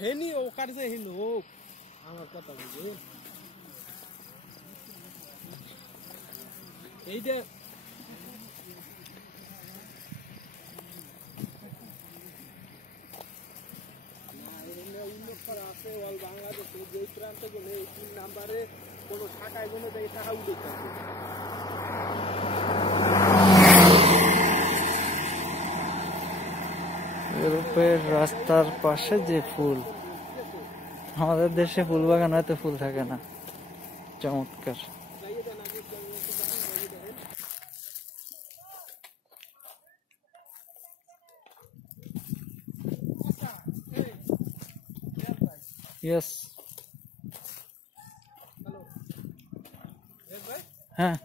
হেনি ওকার যে হেন হোক আমার কথা বুঝে এইটা উন্নত করা আছে অল বাংলাদেশে যেই প্রান্তে গেলে এই 3 নাম্বারে কোনো টাকায় কোনো দেয় টাকা উঠে থাকে ইউরোপের রাস্তার পাশে যে ফুল, আমাদের দেশে ফুল বাগান হয়তো ফুল থাকে না। চমৎকার। ইয়েস, হ্যাঁ।